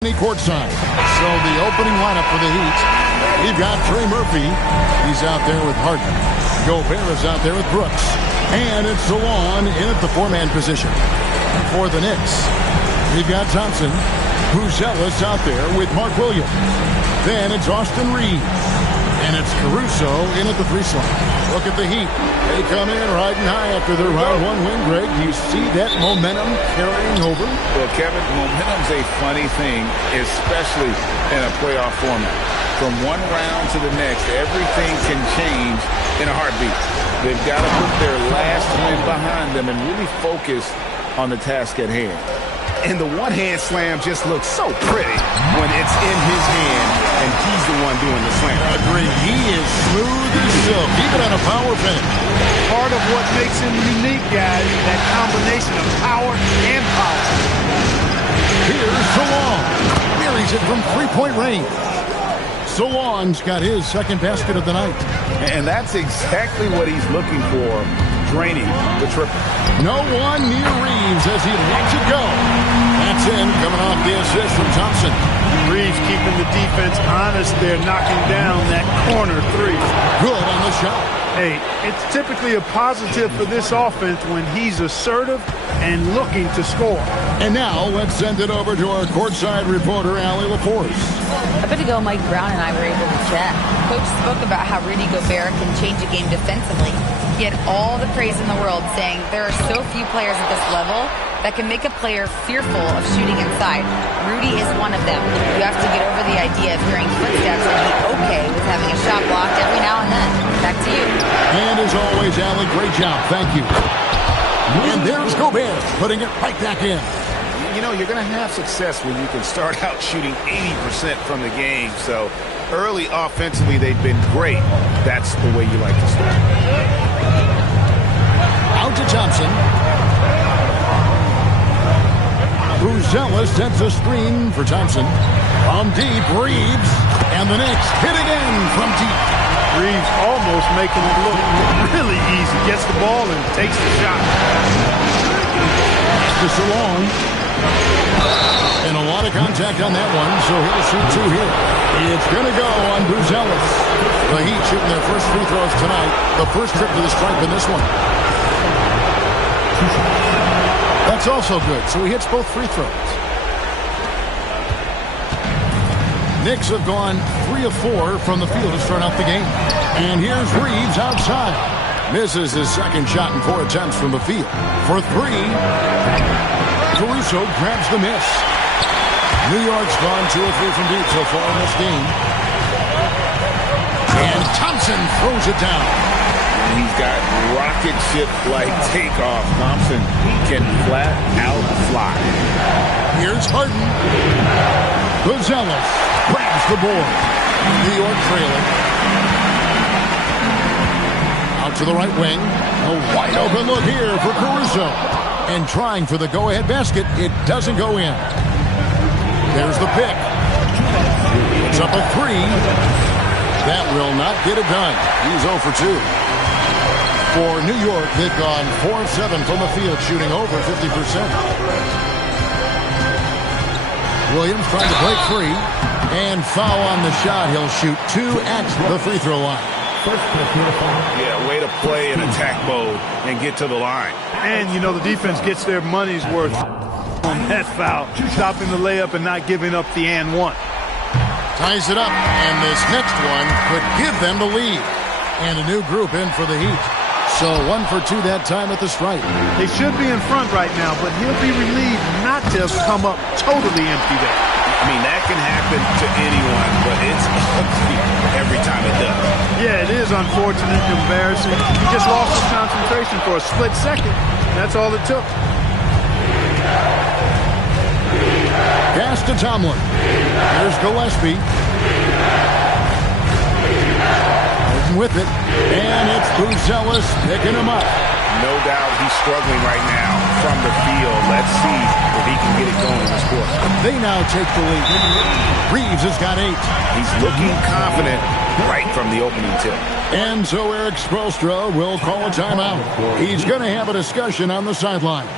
Courtside. So the opening lineup for the Heat. You've got Trey Murphy. He's out there with Harden. Gobert is out there with Brooks. And it's Solon in at the four-man position. For the Knicks, we've got Thompson. Buzelis out there with Mark Williams. Then it's Austin Reeves. And it's Caruso in at the three slot. Look at the Heat. They come in riding high after their round one win, Greg. Do you see that momentum carrying over? Well, Kevin, momentum's a funny thing, especially in a playoff format. From one round to the next, everything can change in a heartbeat. They've got to put their last win behind them and really focus on the task at hand. And the one-hand slam just looks so pretty when it's in his hand and he's the one doing the slam. Agree. He is smooth as silk, even on a power finish. Part of what makes him unique, guys, that combination of power and power. Here's Solon. Buries it from three-point range. Solon's got his second basket of the night. And that's exactly what he's looking for, draining the triple. No one near Reeves as he lets it go. That's in, coming off the assist from Thompson. Reeves keeping the defense honest there, knocking down that corner three. Good on the shot. Hey, it's typically a positive for this offense when he's assertive and looking to score. And now let's send it over to our courtside reporter, Allie LaForce. A bit ago, Mike Brown and I were able to chat. Coach spoke about how Rudy Gobert can change a game defensively. He had all the praise in the world, saying there are so few players at this level that can make a player fearful of shooting inside. Rudy is one of them. You have to get over the idea of hearing footsteps and be okay with having a shot blocked every now and then. Back to you. And as always, Allie, great job. Thank you. And there's Gobert putting it right back in. You know, you're going to have success when you can start out shooting 80% from the game. So early offensively, they've been great. That's the way you like to start. Out to Thompson. Buzelis sends a screen for Thompson. From deep, Reeves. And the Knicks hit again from deep. Reeves almost making it look really easy. Gets the ball and takes the shot. To Solon. And a lot of contact on that one, so he'll shoot two here. It's going to go on Buzelis. The Heat shooting their first free throws tonight. The first trip to the stripe in this one. That's also good, so he hits both free throws. Knicks have gone 3 of 4 from the field to start out the game. And here's Reeves outside. Misses his second shot in 4 attempts from the field. For 3, Caruso grabs the miss. New York's gone 2 of 3 from deep so far in this game. And Thompson throws it down. He's got rocket ship-like takeoff. Thompson can flat out fly. Here's Harden. Buzelis grabs the board. New York trailing. Out to the right wing. A wide open look here for Caruso. And trying for the go-ahead basket. It doesn't go in. There's the pick. It's up a 3. That will not get it done. He's 0 for 2. For New York, they've gone 4 of 7 from the field, shooting over 50%. Williams trying to break free. And foul on the shot. He'll shoot 2 at the free throw line. Yeah, way to play in attack mode and get to the line. And, you know, the defense gets their money's worth on that foul. Stopping the layup and not giving up the and one. Ties it up, and this next one could give them the lead. And a new group in for the Heat. So 1 for 2 that time at the stripe. They should be in front right now, but he'll be relieved not to have come up totally empty there. I mean, that can happen to anyone, but it's ugly every time it does. Yeah, it is unfortunate and embarrassing. He just lost his concentration for a split second. That's all it took. Pass to Tomlin. Here's Gillespie. With it, and it's Buzelis picking him up. No doubt he's struggling right now from the field. Let's see if he can get it going in this quarter. They now take the lead. Reeves has got 8. He's looking confident right from the opening tip. And so Eric Spoelstra will call a timeout. He's going to have a discussion on the sideline.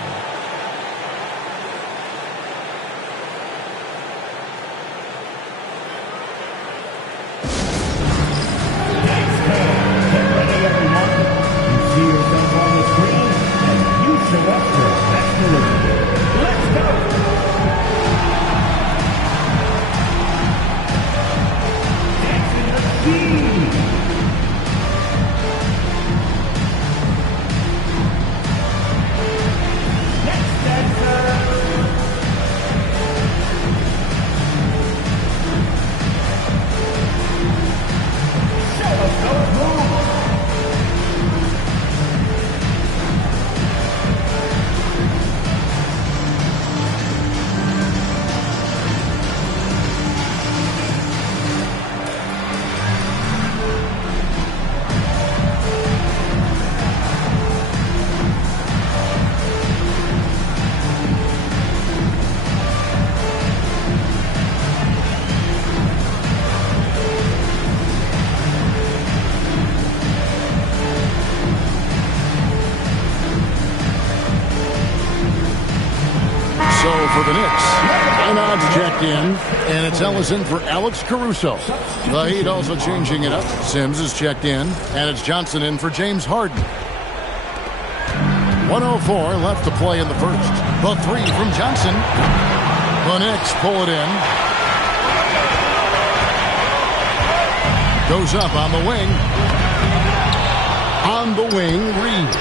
for the Knicks. Timeout's checked in, and it's Ellison for Alex Caruso. The Heat also changing it up. Sims is checked in, and it's Johnson in for James Harden. 1:04 left to play in the first. The three from Johnson. The Knicks pull it in. Goes up on the wing. On the wing, Reeves.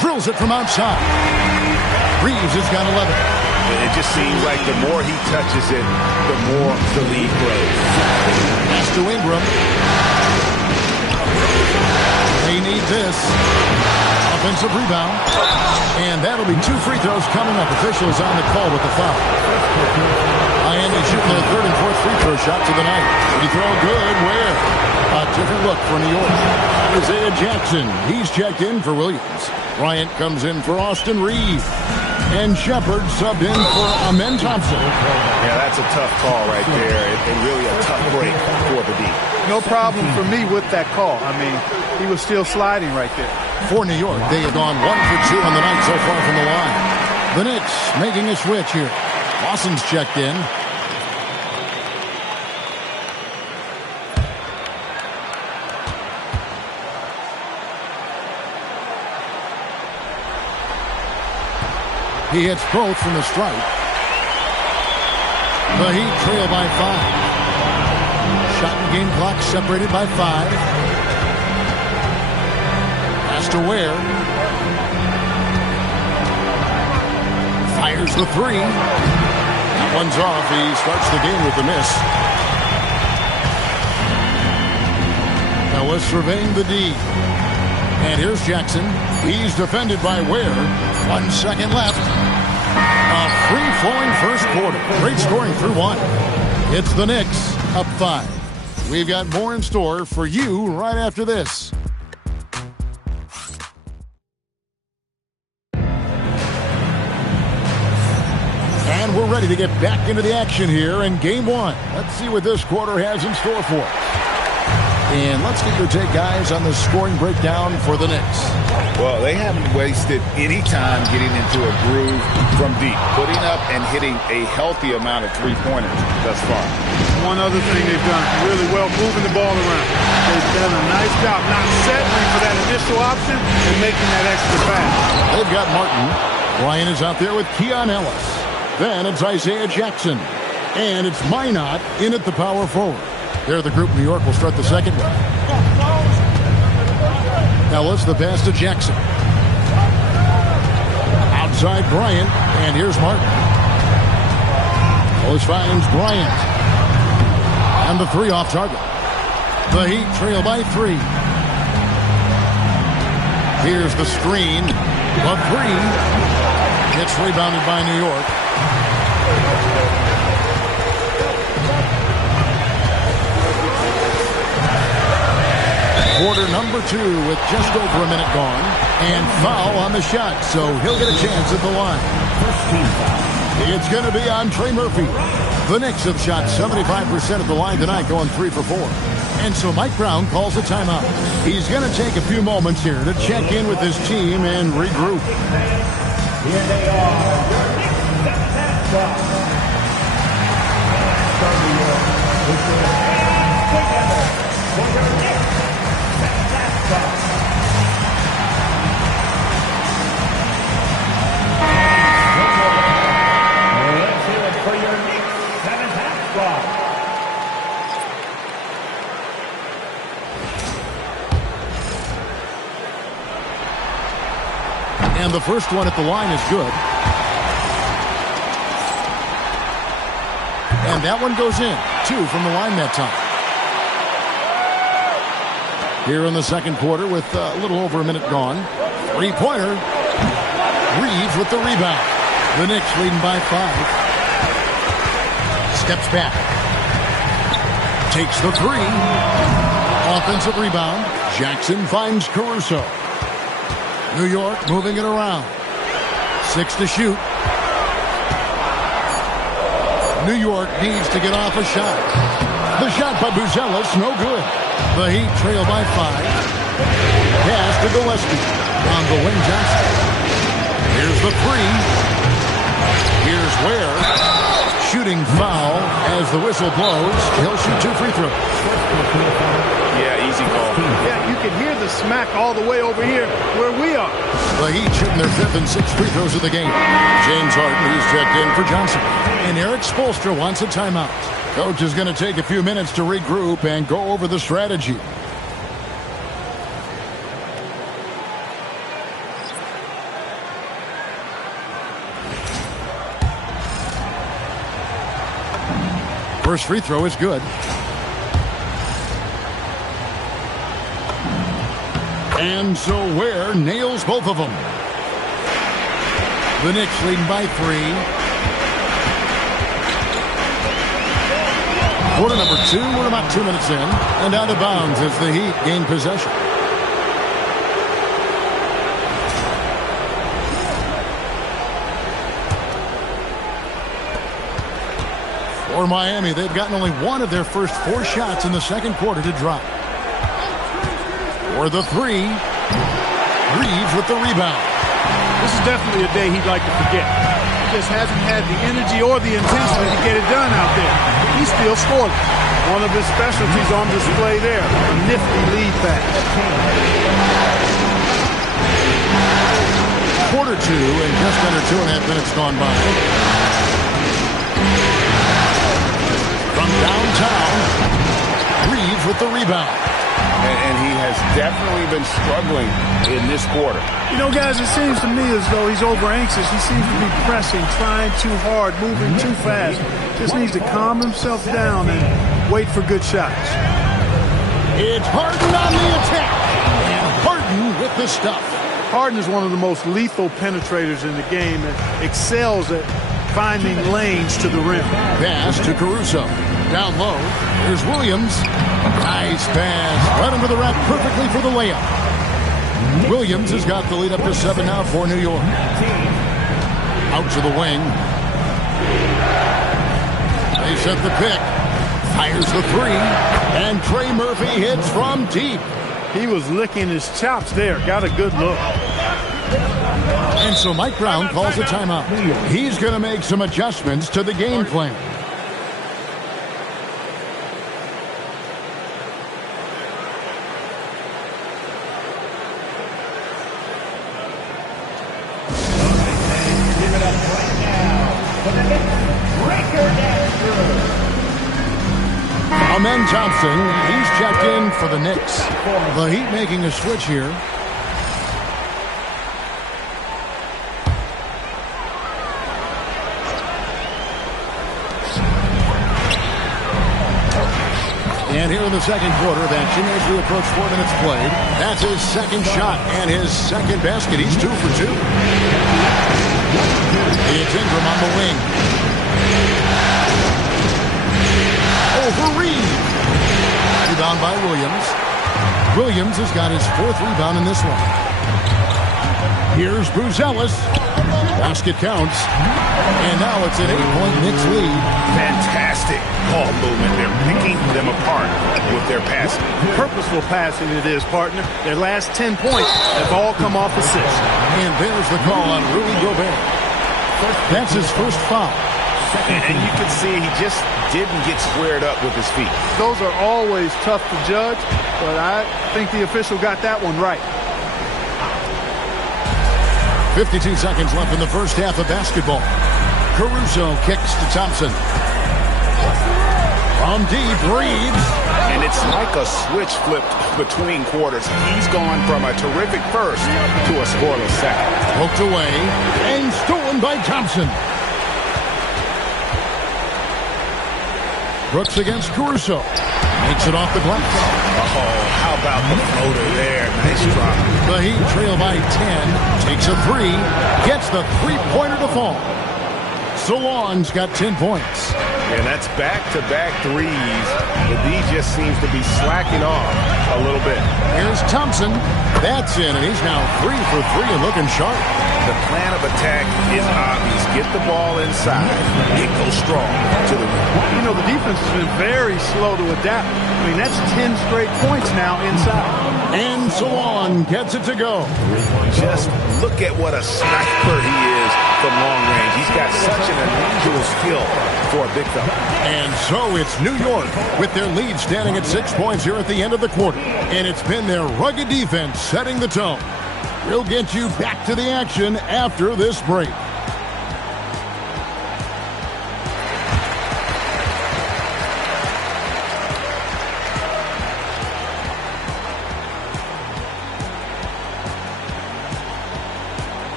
Drills it from outside. Reeves has got 11. It just seems like the more he touches it, the more the lead grows. Pass to Ingram. They need this. Offensive rebound. And that'll be 2 free throws coming up. Officials on the call with the foul. Miami shooting their 3rd and 4th free throw shots of the night. Free throw good. Where? A different look for New York. Isaiah Jackson. He's checked in for Williams. Bryant comes in for Austin Reeves. And Shepard subbed in for Amen Thompson. Yeah, that's a tough call right there. And really a tough break for the D. No problem for me with that call. I mean, he was still sliding right there. For New York, they have gone 1 for 2 on the night so far from the line. The Knicks making a switch here. Lawson's checked in. He hits both from the stripe. The Heat trail by 5. Shot and game clock separated by 5. Pass to Ware. Fires the 3. That one's off. He starts the game with the miss. Now we're surveying the D. And here's Jackson. He's defended by Ware. 1 second left. A free-flowing first quarter. Great scoring through 1. It's the Knicks up 5. We've got more in store for you right after this. And we're ready to get back into the action here in Game 1. Let's see what this quarter has in store for us. And let's get your take, guys, on the scoring breakdown for the Knicks. Well, they haven't wasted any time getting into a groove from deep, putting up and hitting a healthy amount of three-pointers thus far. One other thing they've done really well, moving the ball around. They've done a nice job not settling for that initial option and making that extra pass. They've got Martin. Ryan is out there with Keon Ellis. Then it's Isaiah Jackson. And it's Minot in at the power forward. They're the group New York will start the second with. Ellis, the pass to Jackson. Outside Bryant, and here's Martin. Ellis finds Bryant. And the 3 off target. The Heat trail by 3. Here's the screen. The 3. It's rebounded by New York. Quarter number 2 with just over a minute gone. And foul on the shot, so he'll get a chance at the line. It's going to be on Trey Murphy. The Knicks have shot 75% at the line tonight, going 3 for 4. And so Mike Brown calls a timeout. He's going to take a few moments here to check in with his team and regroup. Here they Let's hear it for your Knicks 7-half squad. And the first one at the line is good. And that one goes in. 2 from the line that time. Here in the second quarter with a little over a minute gone. 3-pointer. Reeves with the rebound. The Knicks leading by 5. Steps back. Takes the 3. Offensive rebound. Jackson finds Caruso. New York moving it around. 6 to shoot. New York needs to get off a shot. The shot by Buzelis, no good. The Heat trail by 5. Pass to Gillespie. On the wing, Johnson. Here's the 3. Here's Ware. shooting foul as the whistle blows. He'll shoot 2 free throws. Yeah, easy call. Yeah, you can hear the smack all the way over here where we are. The Heat shooting their 5th and 6th free throws of the game. James Harden, he's checked in for Johnson. And Eric Spoelstra wants a timeout. Coach is going to take a few minutes to regroup and go over the strategy. First free throw is good. And so Ware nails both of them. The Knicks leading by 3. Quarter number 2, we're about 2 minutes in. And out of bounds as the Heat gain possession. For Miami, they've gotten only 1 of their first 4 shots in the second quarter to drop. For the 3, Reeves with the rebound. This is definitely a day he'd like to forget. He just hasn't had the energy or the intensity to get it done out there. He still scored. One of his specialties on display there. A nifty lead pass. Quarter 2 and just under 2.5 minutes gone by. From downtown, Reeves with the rebound. And he has definitely been struggling in this quarter. You know, guys, it seems to me as though he's over-anxious. He seems to be pressing, trying too hard, moving too fast. Just needs to calm himself down and wait for good shots. It's Harden on the attack. And Harden with the stuff. Harden is one of the most lethal penetrators in the game and excels at finding lanes to the rim. Pass to Caruso. Down low, here's Williams. Nice pass. Right under the rack perfectly for the layup. Williams has got the lead up to 7 now for New York. Out to the wing. They set the pick. Fires the 3. And Trey Murphy hits from deep. He was licking his chops there. Got a good look. And so Mike Brown calls a timeout. He's going to make some adjustments to the game plan. Amen Thompson, he's checked in for the Knicks. The Heat making a switch here. And here in the second quarter of action as we approach 4 minutes played. That's his second shot and his second basket. He's 2 for 2. It's Ingram on the wing. Over Reed. Rebound by Williams. Williams has got his 4th rebound in this one. Here's Bruce Ellis. Basket counts. And now it's an 8-point Knicks lead. Fantastic ball movement. They're picking them apart with their passing. Purposeful passing it is, partner. Their last 10 points have all come off assists. And there's the call on Rudy Gobert. That's his first foul. And you can see he just didn't get squared up with his feet. Those are always tough to judge, but I think the official got that one right. 52 seconds left in the first half of basketball. Caruso kicks to Thompson. From deep, Reeves. And it's like a switch flipped between quarters. He's gone from a terrific first to a scoreless second. Poked away and stolen by Thompson. Brooks against Caruso. Makes it off the glass. Oh, how about the floater there? Nice drop. The Heat trail by 10. Takes a 3. Gets the three-pointer to fall. Solon's got 10 points. And that's back-to-back threes. The D just seems to be slacking off a little bit. Here's Thompson. That's in, and he's now 3 for 3 and looking sharp. The plan of attack is obvious. Get the ball inside and go strong to the rim. You know, the defense has been very slow to adapt. I mean, that's 10 straight points now inside. And Solon gets it to go. Just look at what a sniper he is from long range. He's got such an unusual skill for a big fella. And so it's New York with their lead standing at 6 points here at the end of the quarter. And it's been their rugged defense setting the tone. We'll get you back to the action after this break.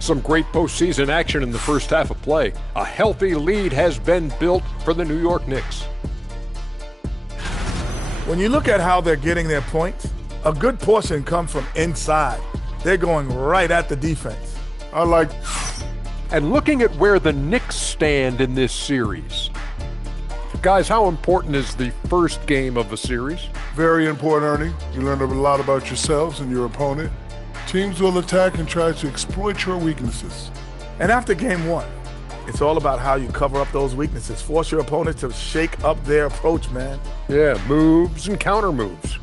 Some great postseason action in the first half of play. A healthy lead has been built for the New York Knicks. When you look at how they're getting their points, a good portion comes from inside. They're going right at the defense. And looking at where the Knicks stand in this series. Guys, how important is the first game of the series? Very important, Ernie. You learn a lot about yourselves and your opponent. Teams will attack and try to exploit your weaknesses. And after game one, it's all about how you cover up those weaknesses. Force your opponent to shake up their approach, man. Yeah, moves and counter moves.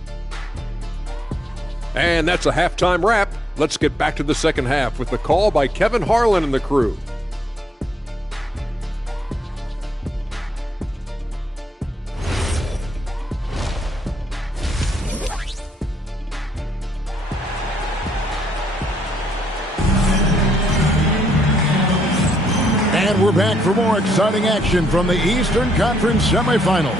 And that's a halftime wrap. Let's get back to the second half with the call by Kevin Harlan and the crew. And we're back for more exciting action from the Eastern Conference semifinals.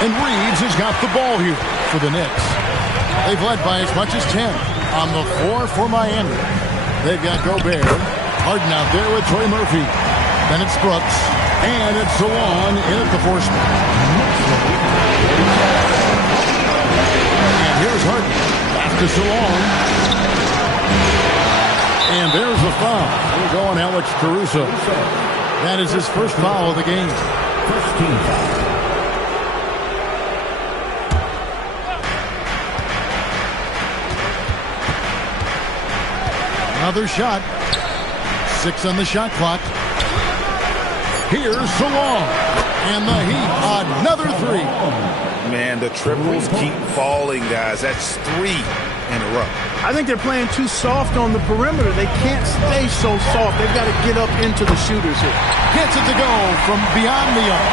And Reeves has got the ball here for the Knicks. They've led by as much as 10 on the floor for Miami. They've got Gobert, Harden out there with Troy Murphy. Then it's Brooks, and it's Salon in at the four spot. And here's Harden, back to Salon. And there's a foul. We're going Alex Caruso. That is his first foul of the game. First team foul. Another shot. 6 on the shot clock. Here's Salon. And the Heat, another three. Man, the triples keep falling, guys. That's 3 in a row. I think they're playing too soft on the perimeter. They can't stay so soft. They've got to get up into the shooters here. Gets it to go from beyond the arc.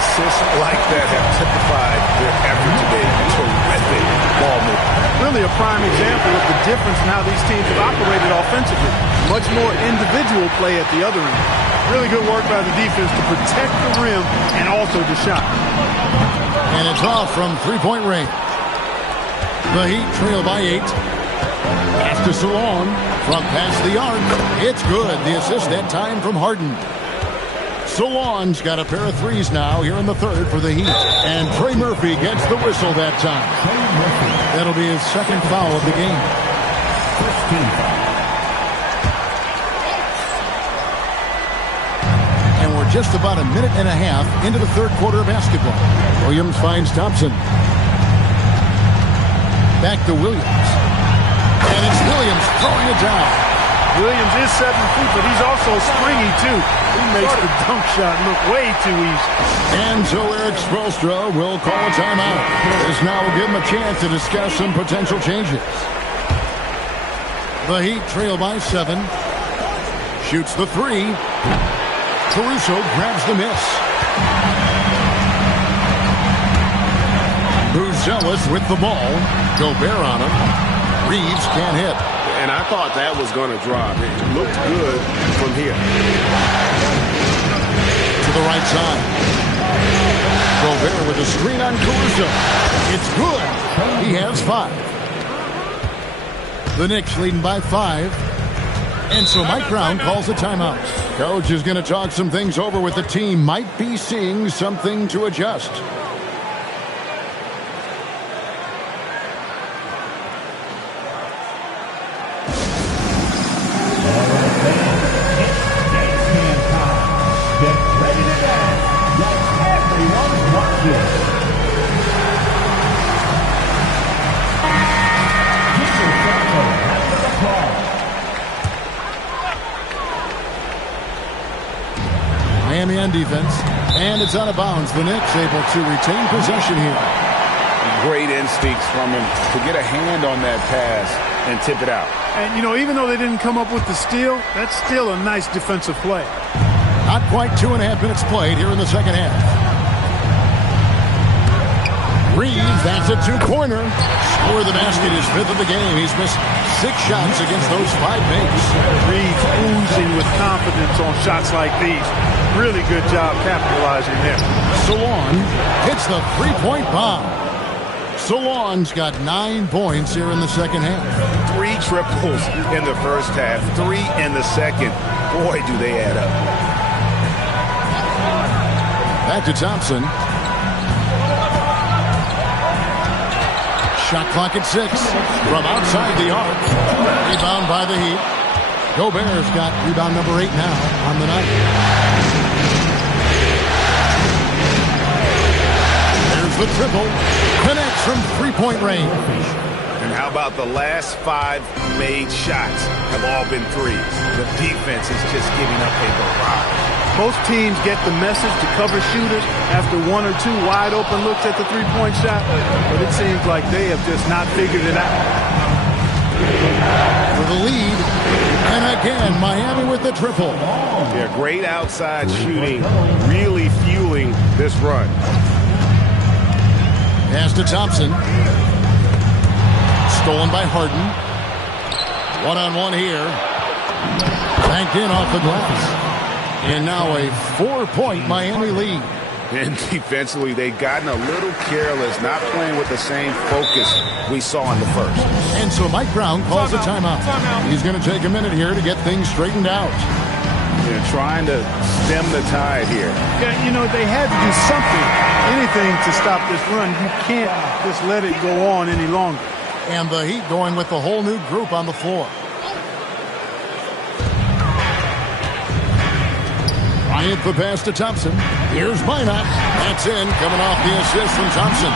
Assists like that have typified their effort today. Terrific ball movement. Really a prime example of the difference in how these teams have operated offensively. Much more individual play at the other end. Really good work by the defense to protect the rim and also the shot. And it's off from three-point range. The Heat trail by 8. Pass to Salon from past the arc. It's good. The assist that time from Harden. Salon's got a pair of threes now here in the third for the Heat. And Trey Murphy gets the whistle that time. That'll be his second foul of the game. First team foul. And we're just about a minute and a half into the third quarter of basketball. Williams finds Thompson. Back to Williams. And it's Williams throwing it down. Williams is 7 feet, but he's also springy, too. He makes the dunk shot look way too easy. And so Eric Spoelstra will call a timeout. This now will give him a chance to discuss some potential changes. The Heat trail by 7. Shoots the 3. Caruso grabs the miss. Buzelis with the ball. Gobert on him. Reeves can't hit. And I thought that was going to drop. It looked good from here. To the right side. Gobert with a screen on Caruso. It's good. He has 5. The Knicks leading by 5. And so Mike Brown calls a timeout. Coach is going to talk some things over with the team. Might be seeing something to adjust. Get ready to man defense. And it's out of bounds. The Knicks able to retain possession here. Great instincts from him to get a hand on that pass and tip it out. And, you know, even though they didn't come up with the steal, that's still a nice defensive play. Not quite 2.5 minutes played here in the second half. Reeves, that's a two-pointer. Score the basket, his fifth of the game. He's missed 6 shots against those 5 makes. Reeves oozing with confidence on shots like these. Really good job capitalizing there. Solon hits the three-point bomb. Solon's got 9 points here in the second half. 3 triples in the first half, 3 in the second. Boy, do they add up. Back to Thompson. Shot clock at 6 from outside the arc. Rebound by the Heat. Gobert's got rebound number 8 now on the night. There's the triple. Connects from three-point range. And how about the last 5 made shots have all been threes? The defense is just giving up a barrage. Most teams get the message to cover shooters after 1 or 2 wide open looks at the three-point shot, but it seems like they have just not figured it out. For the lead, and again, Miami with the triple. Yeah, great outside shooting, really fueling this run. Pass to Thompson. Stolen by Harden. 1-on-1 here. Banked in off the glass. And now a 4-point Miami lead. And defensively, they've gotten a little careless, not playing with the same focus we saw in the first. And so Mike Brown calls a timeout. He's going to take a minute here to get things straightened out. They're trying to stem the tide here. Yeah, you know, they had to do something, anything to stop this run. You can't just let it go on any longer. And the Heat going with the whole new group on the floor. Bryant the pass to Thompson. Here's Minot. That's in, coming off the assist from Thompson.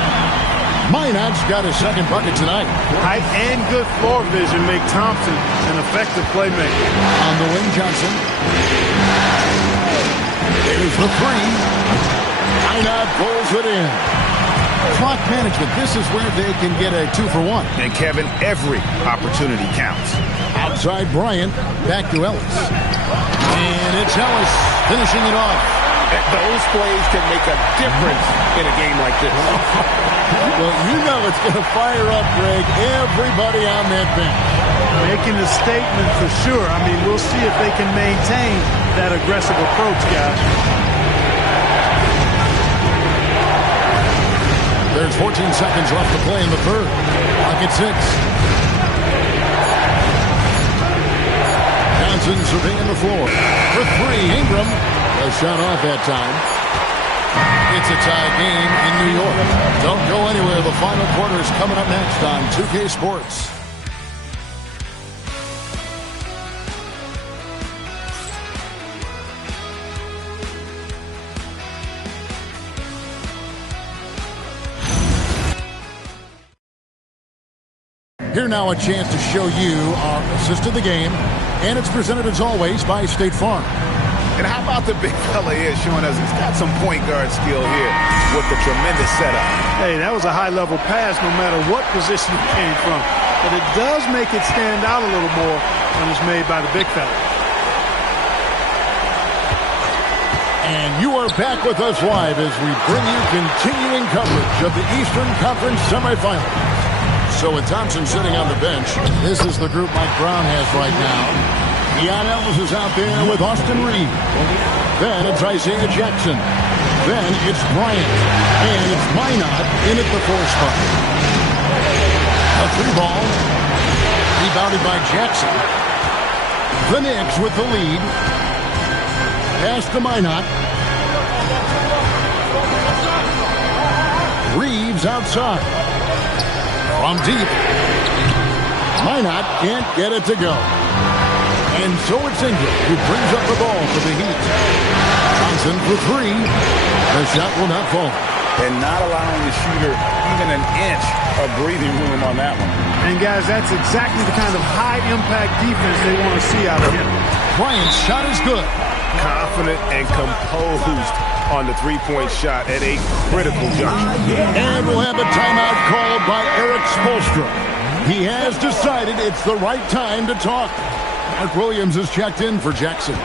Minot's got his second bucket tonight. Height and good floor vision make Thompson an effective playmaker. On the wing, Johnson. Here's the 3. Minot pulls it in. Clock management. This is where they can get a 2-for-1. And Kevin, every opportunity counts. Outside Bryant. Back to Ellis. And it's Ellis finishing it off. Those plays can make a difference in a game like this. Well, you know it's going to fire up, Greg, everybody on that bench. Making a statement for sure. I mean, we'll see if they can maintain that aggressive approach, guys. There's 14 seconds left to play in the third. Clock at 6. Johnson surveying the floor. For 3, Ingram. A shot off that time. It's a tie game in New York. Don't go anywhere. The final quarter is coming up next on 2K Sports. Here now a chance to show you our assist of the game, and it's presented as always by State Farm. And how about the big fella here showing us he's got some point guard skill here with the tremendous setup. Hey, that was a high-level pass no matter what position it came from. But it does make it stand out a little more when it's made by the big fella. And you are back with us live as we bring you continuing coverage of the Eastern Conference semifinals. So with Thompson sitting on the bench, this is the group Mike Brown has right now. Keon Ellis is out there with Austin Reed. Then it's Isaiah Jackson. Then it's Bryant. And it's Minot in at the 4 spot. A 3 ball. Rebounded by Jackson. The Knicks with the lead. Pass to Minot. Reeves outside. From deep. Minot can't get it to go. And so it's Ingram who brings up the ball for the Heat. Johnson for 3. The shot will not fall. And not allowing the shooter even an inch of breathing room on that one. And guys, that's exactly the kind of high-impact defense they want to see out of him. Bryant's shot is good. confident and composed on the three-point shot at a critical juncture. And we'll have a timeout called by Erik Spoelstra. He has decided it's the right time to talk. Mark Williams has checked in for Jackson.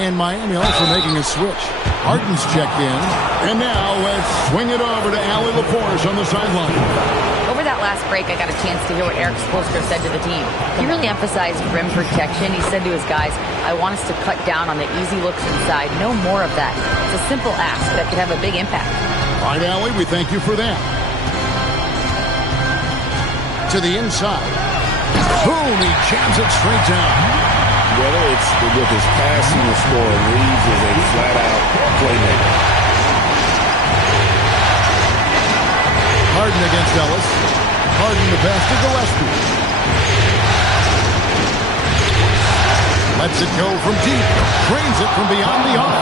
And Miami also making a switch. Harden's checked in. And now let's swing it over to Allie LaForce on the sideline. Over that last break, I got a chance to hear what Erik Spoelstra said to the team. He really emphasized rim protection. He said to his guys, I want us to cut down on the easy looks inside. No more of that. It's a simple ask that could have a big impact. All right, Allie, we thank you for that. To the inside. Boom, he jams it straight down. Whether it's with his passing or scoring, Reeves is a flat-out playmaker. Harden against Ellis. Harden the pass to Gillespie. Lets it go from deep. Trains it from beyond the arc.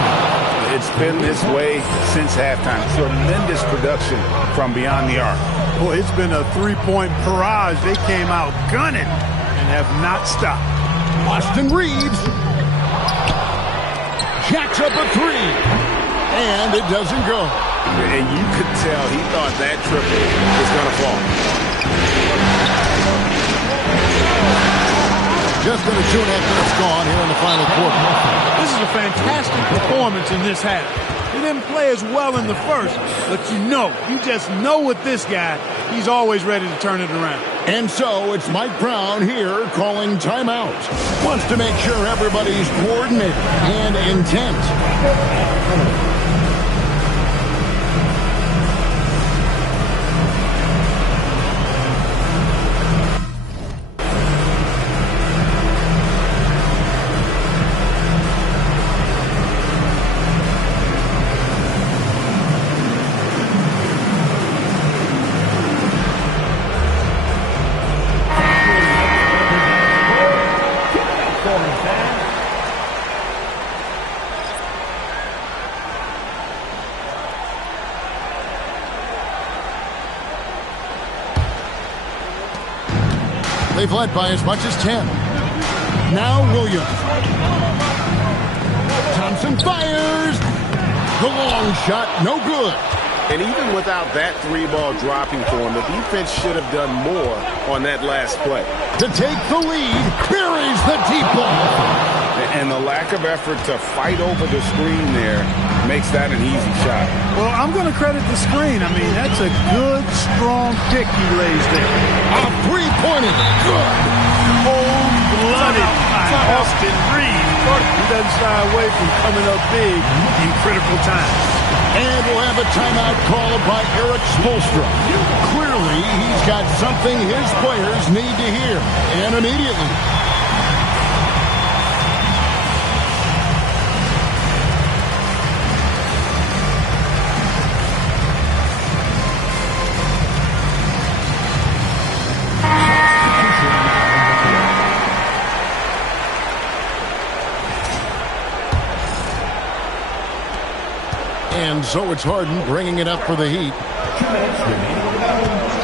It's been this way since halftime. Tremendous production from beyond the arc. Well, it's been a three-point barrage. They came out gunning and have not stopped. Austin Reeves jacks up a three, and it doesn't go. And you could tell he thought that triple was going to fall. Just under 2.5 minutes gone here in the final quarter. This is a fantastic performance in this half. He didn't play as well in the first, but you just know with this guy, he's always ready to turn it around. And so it's Mike Brown here calling timeout. Wants to make sure everybody's coordinated and intent. They've led by as much as 10. Now Williams. Thompson fires. The long shot, no good. And even without that three-ball dropping for him, the defense should have done more on that last play. To take the lead, buries the deep ball. And the lack of effort to fight over the screen there makes that an easy shot. Well, I'm going to credit the screen. I mean, that's a good, strong pick he lays there. A three-pointer. Good. Cold-blooded by Austin Reeves. He doesn't shy away from coming up big in critical times. And we'll have a timeout called by Erik Spoelstra. Clearly, he's got something his players need to hear, and immediately. And so it's Harden bringing it up for the Heat.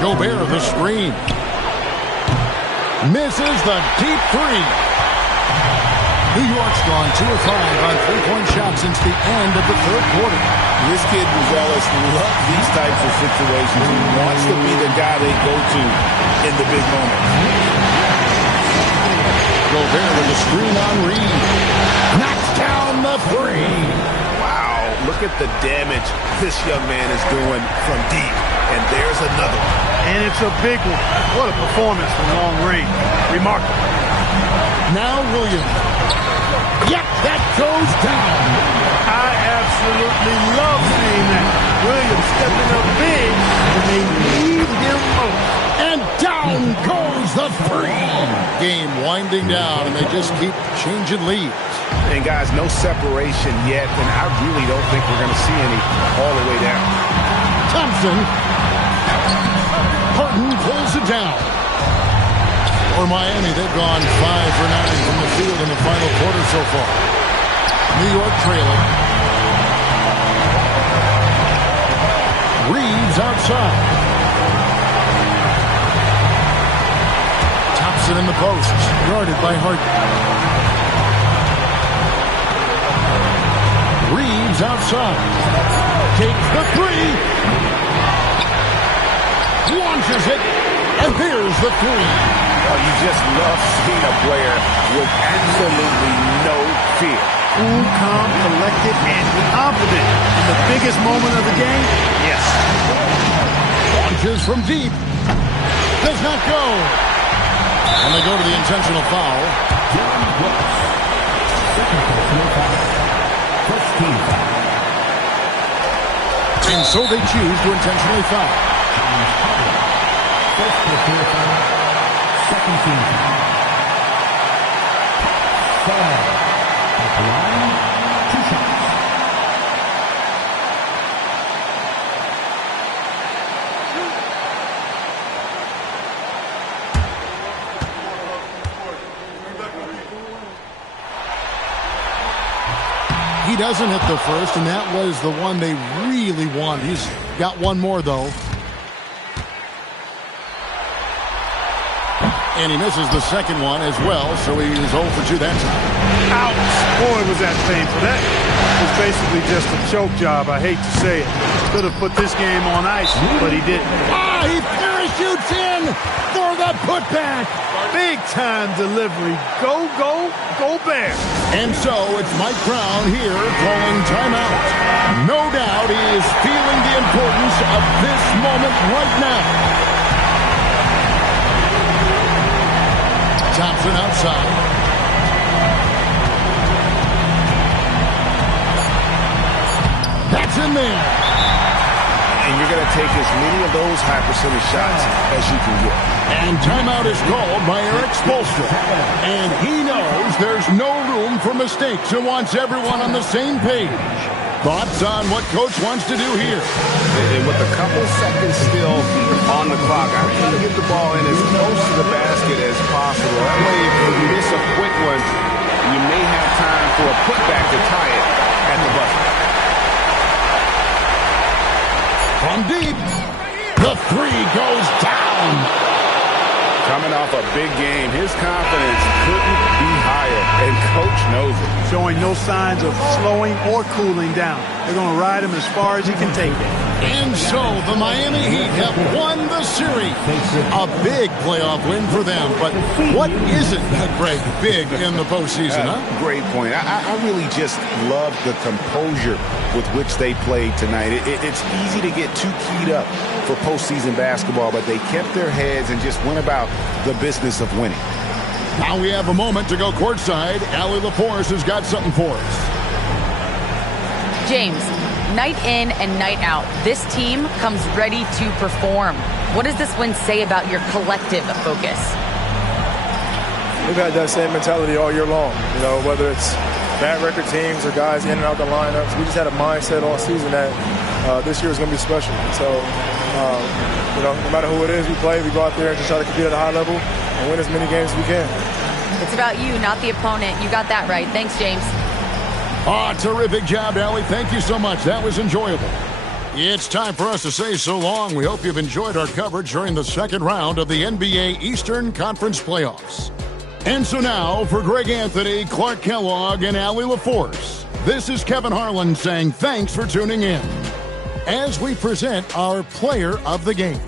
Gobert, the screen. Misses the deep three. New York's gone 2 of 5 on three-point shots since the end of the third quarter. This kid, Buzelis, loves these types of situations. He wants to be the guy they go to in the big moment. Gobert with the screen on Reed. Knocks down the three. Look at the damage this young man is doing from deep. And there's another one. And it's a big one. What a performance from long range. Remarkable. Now Williams. Yep, that goes down. I absolutely love seeing that. Williams stepping up big when they need him most. And down goes the three. Game winding down, and they just keep changing leads. And guys, no separation yet, and I really don't think we're going to see any all the way down. Thompson. Harden pulls it down. For Miami, they've gone 5 for 9 from the field in the final quarter so far. New York trailing. Reeves outside. Thompson in the post, guarded by Harden. Comes outside. Takes the three. Launches it. And here's the three. Oh, you just love seeing a player with absolutely no fear. Cool, calm, collected, and confident in the biggest moment of the game. Yes. Launches from deep. Does not go. And they go to the intentional foul. And so they choose to intentionally foul. Second team foul. At the line, 2 shots. He doesn't hit the first, and that was the one they really want. He's got one more, though. And he misses the second one as well, so he's 0 for 2 that time. Ouch! Boy, was that painful. That was basically just a choke job. I hate to say it. Could have put this game on ice, but he didn't. Ah, he parachutes in for the putback. Big-time delivery. Go, go, go Bears. And so it's Mike Brown here calling timeout. No doubt he is feeling the importance of this moment right now. Thompson outside. That's in there. And you're going to take as many of those high percentage shots as you can get. And timeout is called by Eric Spoelstra. And he knows there's no room for mistakes and wants everyone on the same page. Thoughts on what Coach wants to do here? And with a couple seconds still on the clock, I'm trying to get the ball in as close to the basket as possible. That way, if you miss a quick one, you may have time for a putback to tie it at the buzzer. From deep, the three goes down. Coming off a big game, his confidence couldn't be higher, and Coach knows it. Showing no signs of slowing or cooling down. They're going to ride him as far as he can take it. And so the Miami Heat have won the series. A big playoff win for them. But what isn't, Greg, big in the postseason, huh? Great point. I really just love the composure with which they played tonight. It's easy to get too keyed up for postseason basketball, but they kept their heads and just went about the business of winning. Now we have a moment to go courtside. Allie LaForce has got something for us. James, night in and night out, this team comes ready to perform. What does this win say about your collective focus? We've had that same mentality all year long. You know, whether it's bad record teams or guys in and out the lineups, we just had a mindset all season that this year is going to be special. So, you know, no matter who it is we play, we go out there and just try to compete at a high level and win as many games as we can. It's about you, not the opponent. You got that right. Thanks, James. Oh, terrific job, Allie. Thank you so much. That was enjoyable. It's time for us to say so long. We hope you've enjoyed our coverage during the second round of the NBA Eastern Conference Playoffs. And so now, for Greg Anthony, Clark Kellogg, and Allie LaForce, this is Kevin Harlan saying thanks for tuning in as we present our player of the game.